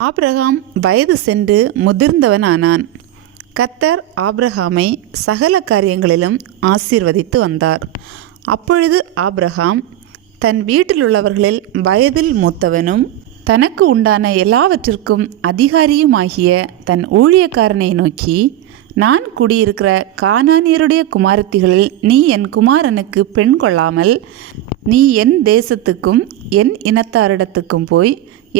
Abraham வயது சென்று முதிர்ந்தவனானான். கர்த்தர் ஆபிரகாமை சகல காரியங்களிலும் ஆசீர்வதித்து வந்தார். அப்பொழுது ஆபிரகாம் தன் வீட்டிலுள்ளவர்களில் வயதில் மூத்தவனும் தனக்கு உண்டான எல்லாவற்றிற்கும் அதிகாரியுமாகிய தன் ஊழியக்காரனை நோக்கி, நான் குடியிருக்கிற கானானியருடைய குமாரத்திகளில் நீ என் குமாரனுக்கு பெண் கொள்ளாமல் நீ என் தேசத்துக்கும் என் இனத்தாரிடத்துக்கும் போய்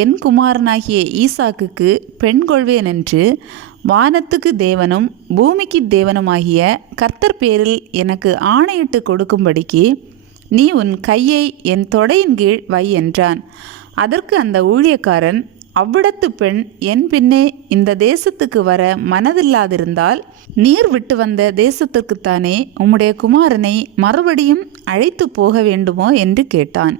என் குமாரனாகிய ஈசாக்குக்கு பெண் கொள்வேன் என்று வானத்துக்கு தேவனும் பூமிக்கு தேவனுமாகிய கர்த்தர் பேரில் எனக்கு ஆணையிட்டு கொடுக்கும்படிக்கு நீ உன் கையை என் தொடையின் கீழ் வை என்றான். அதற்கு அந்த ஊழியக்காரன், அவ்விடத்து பெண் என் பின்னே இந்த தேசத்துக்கு வர மனதில்லாதிருந்தால் நீர் விட்டு வந்த தேசத்திற்குத்தானே உம்முடைய குமாரனை மறுபடியும் அழைத்து போக வேண்டுமோ என்று கேட்டான்.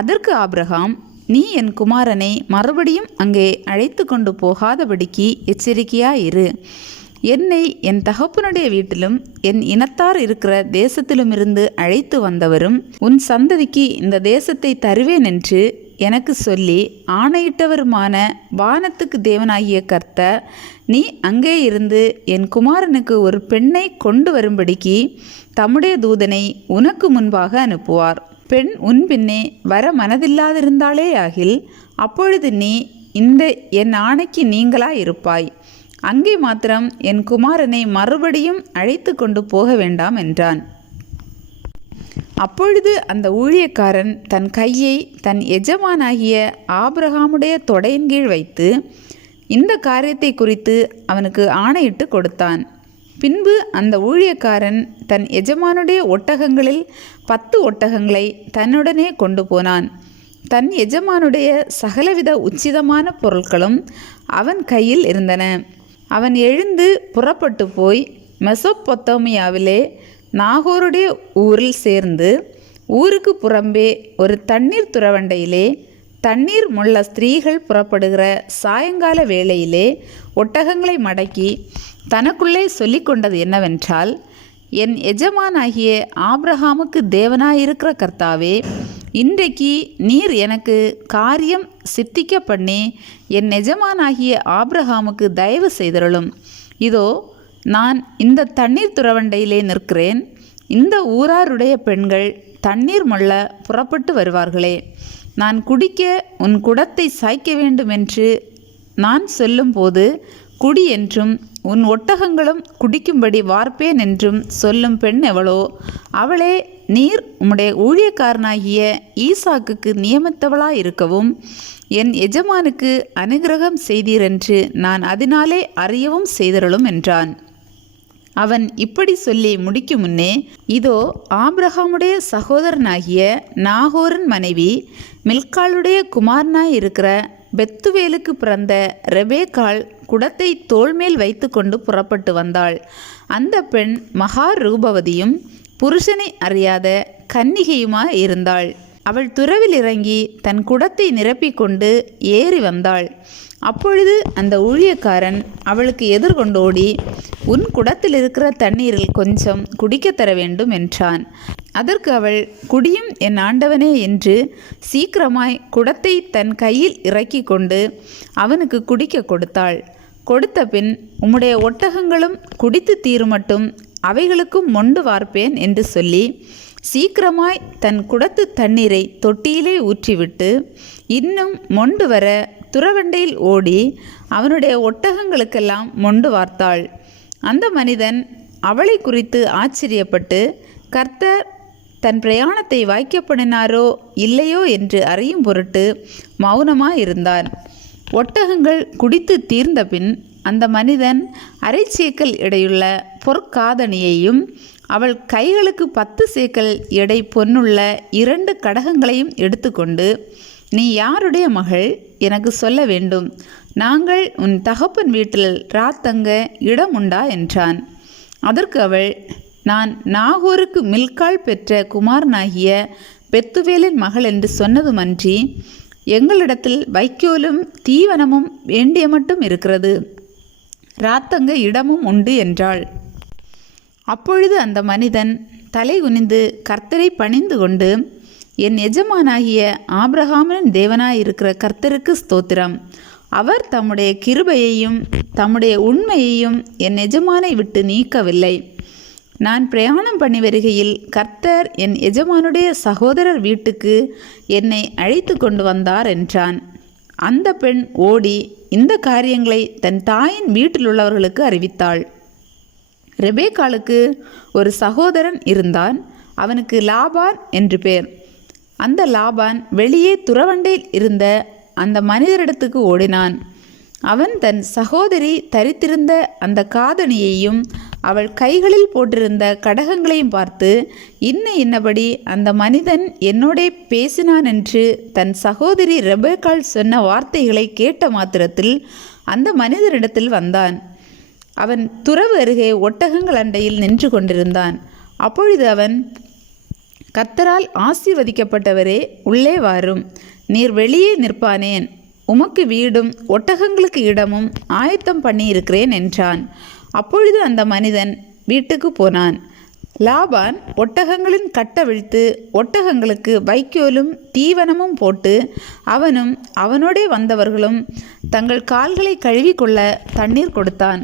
அதற்கு ஆபிரகாம், நீ என் குமாரனை மறுபடியும் அங்கே அழைத்து கொண்டு போகாதபடிக்கு எச்சரிக்கையாயிரு. என்னை என் தகப்பனுடைய வீட்டிலும் என் இனத்தார் இருக்கிற தேசத்திலுமிருந்து அழைத்து வந்தவரும் உன் சந்ததிக்கு இந்த தேசத்தை தருவேன் என்று எனக்கு சொல்லி ஆணையிட்டவருமான வானத்துக்கு தேவனாகிய கர்த்தர், நீ அங்கே இருந்து என் குமாரனுக்கு ஒரு பெண்ணை கொண்டு வரும்படிக்கு தம்முடைய தூதனை உனக்கு முன்பாக அனுப்புவார். பெண் உன் பின்னே வர மனதில்லாதிருந்தாளே ஆகில் அப்பொழுது நீ இந்த என் ஆணைக்கு நீங்களாயிருப்பாய். அங்கே மாத்திரம் என் குமாரனை மறுபடியும் அழைத்து கொண்டு போக வேண்டாம் என்றான். அப்பொழுது அந்த ஊழியக்காரன் தன் கையை தன் எஜமானாகிய ஆபிரகாமுடைய தொடையின் கீழ் வைத்து இந்த காரியத்தை குறித்து அவனுக்கு ஆணையிட்டு கொடுத்தான். பின்பு அந்த ஊழியக்காரன் தன் எஜமானுடைய ஒட்டகங்களில் 10 ஒட்டகங்களை தன்னுடனே கொண்டு போனான். தன் எஜமானுடைய சகலவித உச்சிதமான பொருட்களும் அவன் கையில் இருந்தன. அவன் எழுந்து புறப்பட்டு போய் மெசொப்பொத்தோமியாவிலே நாகோருடைய ஊரில் சேர்ந்து ஊருக்கு புறம்பே ஒரு தண்ணீர் துறவண்டையிலே தண்ணீர் முள்ள ஸ்திரீகள் புறப்படுகிற சாயங்கால வேளையிலே ஒட்டகங்களை மடக்கி தனக்குள்ளே சொல்லி கொண்டது என்னவென்றால், என் எஜமானாகிய ஆபிரகாமுக்கு தேவனாயிருக்கிற கர்த்தாவே, இன்றைக்கு நீர் எனக்கு காரியம் சித்திக்க பண்ணி என் எஜமானாகிய ஆபிரகாமுக்கு தயவு செய்தருளும். இதோ நான் இந்த தண்ணீர் துறவண்டையிலே நிற்கிறேன். இந்த ஊராருடைய பெண்கள் தண்ணீர் மொள்ள புறப்பட்டு வருவார்களே. நான் குடிக்க உன் குடத்தை சாய்க்க வேண்டுமென்று நான் சொல்லும்போது குடி என்றும் உன் ஒட்டகங்களும் குடிக்கும்படி வார்ப்பேன் என்றும் சொல்லும் பெண் எவளோ அவளே நீர் உம்முடைய ஊழியக்காரனாகிய ஈசாக்குக்கு நியமித்தவளாயிருக்கவும் என் எஜமானுக்கு அனுக்கிரகம் செய்தீரென்று நான் அதனாலே அறியவும் செய்தருளும் என்றான். அவன் இப்படி சொல்லி முடிக்கும் முன்னே, இதோ ஆபிரகாமுடைய சகோதரனாகிய நாகோரின் மனைவி மில்காளுடைய குமாரனாயிருக்கிற பெத்துவேலுக்கு பிறந்த ரெபேக்காள் குடத்தை தோள்மேல் வைத்து கொண்டு புறப்பட்டு வந்தாள். அந்த பெண் மகா ரூபவதியும் புருஷனை அறியாத கன்னிகையுமாய் இருந்தாள். அவள் துறவில் இறங்கி தன் குடத்தை நிரப்பிக்கொண்டு ஏறி வந்தாள். அப்பொழுது அந்த ஊழியக்காரன் அவளுக்கு எதிர்கொண்டோடி, உன் குடத்தில் இருக்கிற தண்ணீரில் கொஞ்சம் குடிக்க தர வேண்டும் என்றான். அதற்கு அவள், குடியும் என் ஆண்டவனே என்று சீக்கிரமாய் குடத்தை தன் கையில் இறக்கி கொண்டு அவனுக்கு குடிக்க கொடுத்தாள். கொடுத்த பின், உம்முடைய ஒட்டகங்களும் குடித்து தீருமட்டும் அவைகளுக்கும் மொண்டு வார்ப்பேன் என்று சொல்லி சீக்கிரமாய் தன் குடத்து தண்ணீரை தொட்டியிலே ஊற்றிவிட்டு இன்னும் மொண்டு வர துறவண்டையில் ஓடி அவனுடைய ஒட்டகங்களுக்கெல்லாம் மொண்டு வார்த்தாள். அந்த மனிதன் அவளை குறித்து ஆச்சரியப்பட்டு, கர்த்தர் தன் பிரயாணத்தை வாய்க்கப்படினாரோ இல்லையோ என்று அறியும் பொருட்டு மௌனமாயிருந்தான். ஒட்டகங்கள் குடித்து தீர்ந்த பின் அந்த மனிதன் அரைச்சேக்கல் எடையுள்ள பொற்காதணியையும் அவள் கைகளுக்கு 10 சேக்கல் எடை பொன்னுள்ள 2 கடகங்களையும் எடுத்துக்கொண்டு, நீ யாருடைய மகள் எனக்கு சொல்ல வேண்டும். நாங்கள் உன் தகப்பன் வீட்டில் ராத்தங்க இடம் உண்டா என்றான். அதற்கு அவள், நான் நாகோருக்கு மில்காள் பெற்ற குமாரனாகிய பெத்துவேலின் மகள் என்று சொன்னதுமன்றி எங்களிடத்தில் வைக்கோலும் தீவனமும் வேண்டிய மட்டும் இருக்கிறது, ராத்தங்க இடமும் உண்டு என்றாள். அப்பொழுது அந்த மனிதன் தலை குனிந்து கர்த்தரை பணிந்து கொண்டு, என் எஜமானாகிய ஆபிரகாமின் தேவனாயிருக்கிற கர்த்தருக்கு ஸ்தோத்திரம். அவர் தம்முடைய கிருபையையும் தம்முடைய உண்மையையும் என் எஜமானை விட்டு நீக்கவில்லை. நான் பிரயாணம் பண்ணி வருகையில் கர்த்தர் என் எஜமானுடைய சகோதரர் வீட்டுக்கு என்னை அழைத்து கொண்டு வந்தார் என்றான். அந்த பெண் ஓடி இந்த காரியங்களை தன் தாயின் வீட்டில் உள்ளவர்களுக்கு அறிவித்தாள். ரெபேக்காளுக்கு ஒரு சகோதரன் இருந்தான். அவனுக்கு லாபான் என்று பேர். அந்த லாபான் வெளியே துறவண்டையில் இருந்த அந்த மனிதரிடத்துக்கு ஓடினான். அவன் தன் சகோதரி தரித்திருந்த அந்த காதணியையும் அவள் கைகளில் போட்டிருந்த கடகங்களையும் பார்த்து, இன்னபடி அந்த மனிதன் என்னோடே பேசினான் என்று தன் சகோதரி ரெபேக்காள் சொன்ன வார்த்தைகளை கேட்ட மாத்திரத்தில் அந்த மனிதரிடத்தில் வந்தான். அவன் துறவு அருகே ஒட்டகங்கள் அண்டையில் நின்று கொண்டிருந்தான். அப்பொழுது அவன், கர்த்தரால் ஆசீர்வதிக்கப்பட்டவரே, உள்ளே வாரும். நீர் வெளியே நிற்பானேன்? உமக்கு வீடும் ஒட்டகங்களுக்கு இடமும் ஆயத்தம் பண்ணியிருக்கிறேன் என்றான். அப்பொழுது அந்த மனிதன் வீட்டுக்கு போனான். லாபான் ஒட்டகங்களின் கட்டவிழ்த்து ஒட்டகங்களுக்கு வைக்கோலும் தீவனமும் போட்டு அவனும் அவனோடே வந்தவர்களும் தங்கள் கால்களை கழுவிக்கொள்ள தண்ணீர் கொடுத்தான்.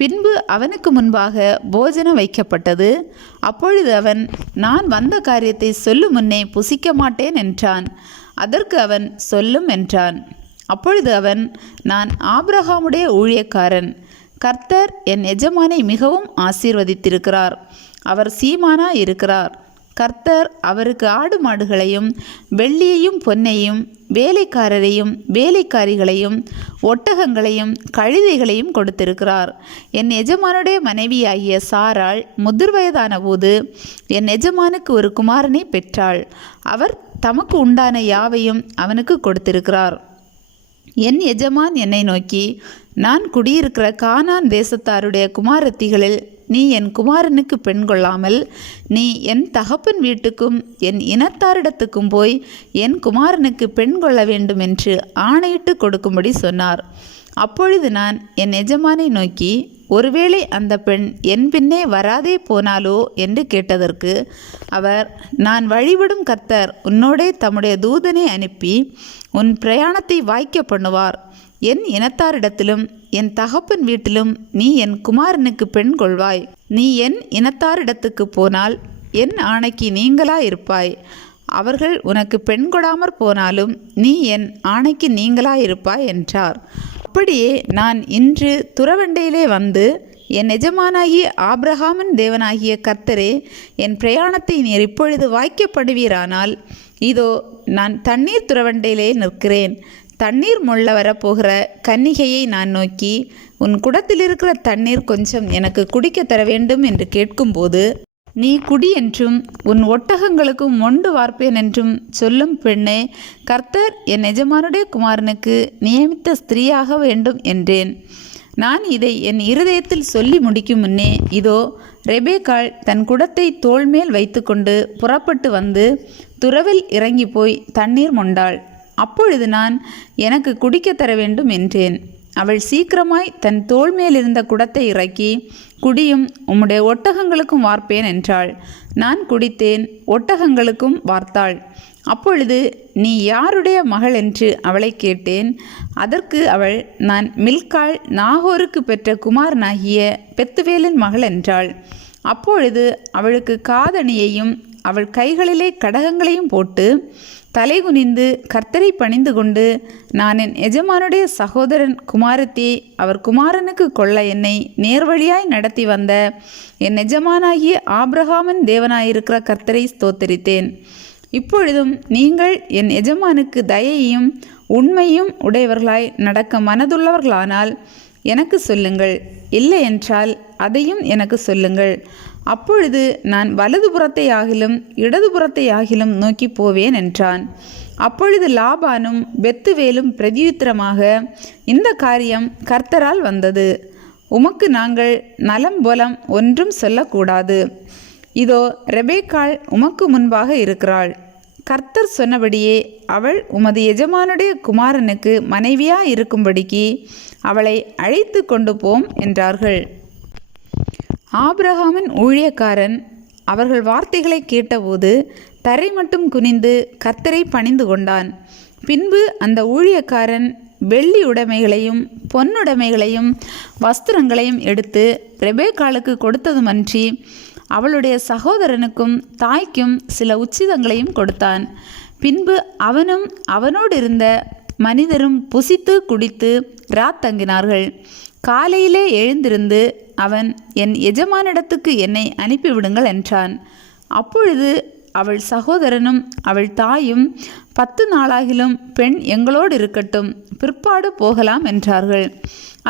பின்பு அவனுக்கு முன்பாக போஜனம் வைக்கப்பட்டது. அப்பொழுது அவன், நான் வந்த காரியத்தை சொல்லும் முன்னே புசிக்க மாட்டேன் என்றான். அதற்கு அவன், சொல்லும் என்றான். அப்பொழுது அவன், நான் ஆபிரகாமுடைய ஊழியக்காரன். கர்த்தர் என் எஜமானை மிகவும் ஆசீர்வதித்திருக்கிறார். அவர் சீமானா இருக்கிறார். கர்த்தர் அவருக்கு ஆடு மாடுகளையும் வெள்ளியையும் பொன்னையும் வேலைக்காரரையும் வேலைக்காரிகளையும் ஒட்டகங்களையும் கழுதைகளையும் கொடுத்திருக்கிறார். என் எஜமானுடைய மனைவியாகிய சாராள் முதிர் வயதான போது என் எஜமானுக்கு ஒரு குமாரனை பெற்றாள். அவர் தமக்கு உண்டான யாவையும் அவனுக்கு கொடுத்திருக்கிறார். என் எஜமான் என்னை நோக்கி, நான் குடியிருக்கிற கானான் தேசத்தாருடைய குமாரத்திகளில் நீ என் குமாரனுக்கு பெண் கொள்ளாமல் நீ என் தகப்பன் வீட்டுக்கும் என் இனத்தாரிடத்துக்கும் போய் என் குமாரனுக்கு பெண் கொள்ள வேண்டும் என்று ஆணையிட்டு கொடுக்கும்படி சொன்னார். அப்பொழுது நான் என் எஜமானை நோக்கி, ஒருவேளை அந்த பெண் என் பின்னே வராதே போனாலோ என்று கேட்டதற்கு அவர், நான் வழிபடும் கர்த்தர் உன்னோடே தம்முடைய தூதனை அனுப்பி உன் பிரயாணத்தை வாய்க்க பண்ணுவார். என் இனத்தாரிடத்திலும் என் தகப்பன் வீட்டிலும் நீ என் குமாரனுக்கு பெண் கொள்வாய். நீ என் இனத்தாரிடத்துக்கு போனால் என் ஆணைக்கு நீங்களாயிருப்பாய். அவர்கள் உனக்கு பெண் கொடாமற் போனாலும் நீ என் ஆணைக்கு நீங்களாயிருப்பாய் என்றார். அப்படியே நான் இன்று துறவண்டையிலே வந்து, என் எஜமானாகிய ஆபிரகாமின் தேவனாகிய கர்த்தரே, என் பிரயாணத்தை நீர் இப்பொழுது வாய்க்கப்படுவீரானால், இதோ நான் தண்ணீர் துறவண்டையிலே நிற்கிறேன். தண்ணீர் மொள்ள வரப்போகிற கன்னிகையை நான் நோக்கி, உன் குடத்தில் இருக்கிற தண்ணீர் கொஞ்சம் எனக்கு குடிக்க தர வேண்டும் என்று கேட்கும்போது, நீ குடி என்றும் உன் ஒட்டகங்களுக்கும் மொண்டு வார்ப்பேன் என்றும் சொல்லும் பெண்ணே, கர்த்தர் என் எஜமானுடைய குமாரனுக்கு நியமித்த ஸ்திரீயாக வேண்டும் என்றேன். நான் இதை என் இருதயத்தில் சொல்லி முடிக்கும் முன்னே, இதோ ரெபேக்காள் தன் குடத்தை தோள்மேல் வைத்து கொண்டு புறப்பட்டு வந்து துறவில் இறங்கி போய் தண்ணீர் மொண்டாள். அப்பொழுது நான், எனக்கு குடிக்க தர வேண்டும் என்றேன். அவள் சீக்கிரமாய் தன் தோள் மேலிருந்த குடத்தை இறக்கி, குடியும், உம்முடைய ஒட்டகங்களுக்கும் வார்ப்பேன் என்றாள். நான் குடித்தேன், ஒட்டகங்களுக்கும் வார்த்தாள். அப்பொழுது, நீ யாருடைய மகள் என்று அவளை கேட்டேன். அதற்கு அவள், நான் மில்காள் நாகோருக்கு பெற்ற குமாரனாகிய பெத்துவேலின் மகள் என்றாள். அப்பொழுது அவளுக்கு காதணியையும் அவள் கைகளிலே கடகங்களையும் போட்டு தலைகுனிந்து கர்த்தரை பணிந்து கொண்டு, நான் என் எஜமானுடைய சகோதரன் குமாரத்தி, அவர் குமாரனுக்கு கொள்ள என்னை நேர்வழியாய் நடத்தி வந்த என் எஜமானாகிய ஆபிரகாமின் தேவனாயிருக்கிற கர்த்தரை ஸ்தோத்தரித்தேன். இப்பொழுதும் நீங்கள் என் எஜமானுக்கு தயையும் உண்மையும் உடையவர்களாய் நடக்க மனதுள்ளவர்களானால் எனக்கு சொல்லுங்கள், இல்லை என்றால் அதையும் எனக்கு சொல்லுங்கள். அப்பொழுது நான் வலதுபுறத்தை ஆகிலும் இடதுபுறத்தை ஆகிலும் நோக்கி போவேன் என்றான். அப்பொழுது லாபானும் பெத்துவேலும் பிரதியுத்தரமாக, இந்த காரியம் கர்த்தரால் வந்தது. உமக்கு நாங்கள் நலம் பொலம் ஒன்றும் சொல்லக்கூடாது. இதோ ரெபேக்காள் உமக்கு முன்பாக இருக்கிறாள். கர்த்தர் சொன்னபடியே அவள் உமது எஜமானுடைய குமாரனுக்கு மனைவியாக இருக்கும்படிக்கு அவளை அழைத்து கொண்டு போம் என்றார்கள். ஆபிரகாமின் ஊழியக்காரன் அவர்கள் வார்த்தைகளை கேட்டபோது தரை மட்டும் குனிந்து கர்த்தரை பணிந்து கொண்டான். பின்பு அந்த ஊழியக்காரன் வெள்ளி உடைமைகளையும் பொன்னுடைமைகளையும் வஸ்திரங்களையும் எடுத்து ரெபேக்காளுக்கு கொடுத்ததுமன்றி அவளுடைய சகோதரனுக்கும் தாய்க்கும் சில உச்சிதங்களையும் கொடுத்தான். பின்பு அவனும் அவனோடு இருந்த மனிதரும் புசித்து குடித்து ராத்தங்கினார்கள். காலையிலே எழுந்திருந்து அவன், என் எஜமானிடத்துக்கு என்னை அனுப்பிவிடுங்கள் என்றான். அப்பொழுது அவள் சகோதரனும் அவள் தாயும், 10 நாளாகிலும் பெண் எங்களோடு இருக்கட்டும், பிற்பாடு போகலாம் என்றார்கள்.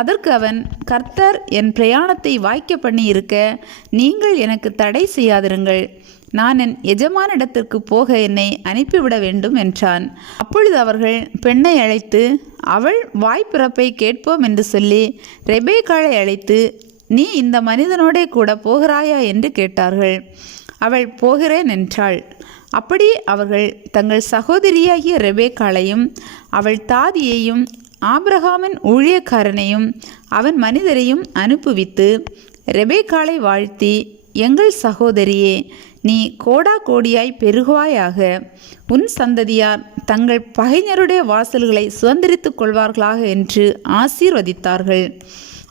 அதற்கு அவன், கர்த்தர் என் பிரயாணத்தை வாய்க்க பண்ணி இருக்க நீங்கள் எனக்கு தடை செய்யாதிருங்கள். நான் என் எஜமானிடத்திற்கு போக என்னை அனுப்பிவிட வேண்டும் என்றான். அப்பொழுது அவர்கள் பெண்ணை அழைத்து, அவள் வாய்ப்பிறப்பை கேட்போம் என்று சொல்லி ரெபேக்காளை அழைத்து, நீ இந்த மனிதனோடே கூட போகிறாயா என்று கேட்டார்கள். அவள் போகிறேன் என்றாள். அப்படியே அவர்கள் தங்கள் சகோதரியாகிய ரெபேக்காளையும் அவள் தாதியையும் ஆபிரகாமின் ஊழியக்காரனையும் அவன் மனிதரையும் அனுப்புவித்து ரெபேக்காளை வாழ்த்தி, எங்கள் சகோதரியே, நீ கோடா கோடியாய் பெருகுவாயாக, உன் சந்ததியார் தங்கள் பகைஞருடைய வாசல்களை சுதந்திரித்துக் கொள்வார்களாக என்று ஆசீர்வதித்தார்கள்.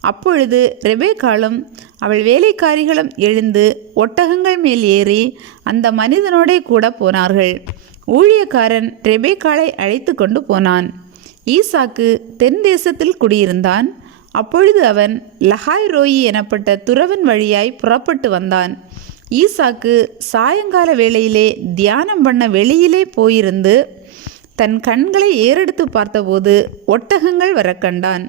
அப்பொழுது ரெபேக்காளும் அவள் வேலைக்காரிகளும் எழுந்து ஒட்டகங்கள் மேல் ஏறி அந்த மனிதனோடே கூட போனார்கள். ஊழியக்காரன் ரெபேக்காளை அழைத்து கொண்டு போனான். ஈசாக்கு தென் தேசத்தில் குடியிருந்தான். அப்பொழுது அவன் லஹாய் ரோயி எனப்பட்ட துறவன் வழியாய் புறப்பட்டு வந்தான். ஈசாக்கு சாயங்கால வேளையிலே தியானம் பண்ண வெளியிலே போயிருந்து தன் கண்களை ஏறெடுத்து பார்த்தபோது ஒட்டகங்கள் வர கண்டான்.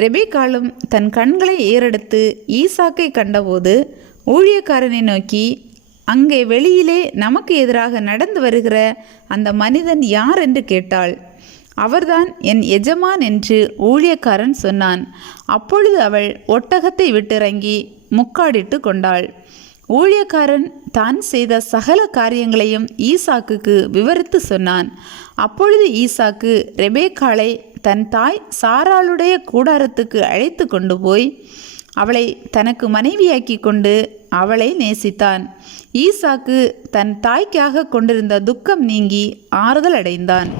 ரெபேக்காளும் தன் கண்களை ஏறெடுத்து ஈசாக்கை கண்டபோது ஊழியக்காரனை நோக்கி, அங்கே வெளியிலே நமக்கு எதிராக நடந்து வருகிற அந்த மனிதன் யார் என்று கேட்டாள். அவர்தான் என் எஜமான் என்று ஊழியக்காரன் சொன்னான். அப்பொழுது அவள் ஒட்டகத்தை விட்டிறங்கி முக்காடிட்டு கொண்டாள். ஊழியக்காரன் தான் செய்த சகல காரியங்களையும் ஈசாக்குக்கு விவரித்து சொன்னான். அப்பொழுது ஈசாக்கு ரெபேக்காளை தன் தாய் சாராளுடைய கூடாரத்துக்கு அழைத்து கொண்டு போய் அவளை தனக்கு மனைவியாக்கி கொண்டு அவளை நேசித்தான். ஈசாக்கு தன் தாய்க்காக கொண்டிருந்த துக்கம் நீங்கி ஆறுதல் அடைந்தான்.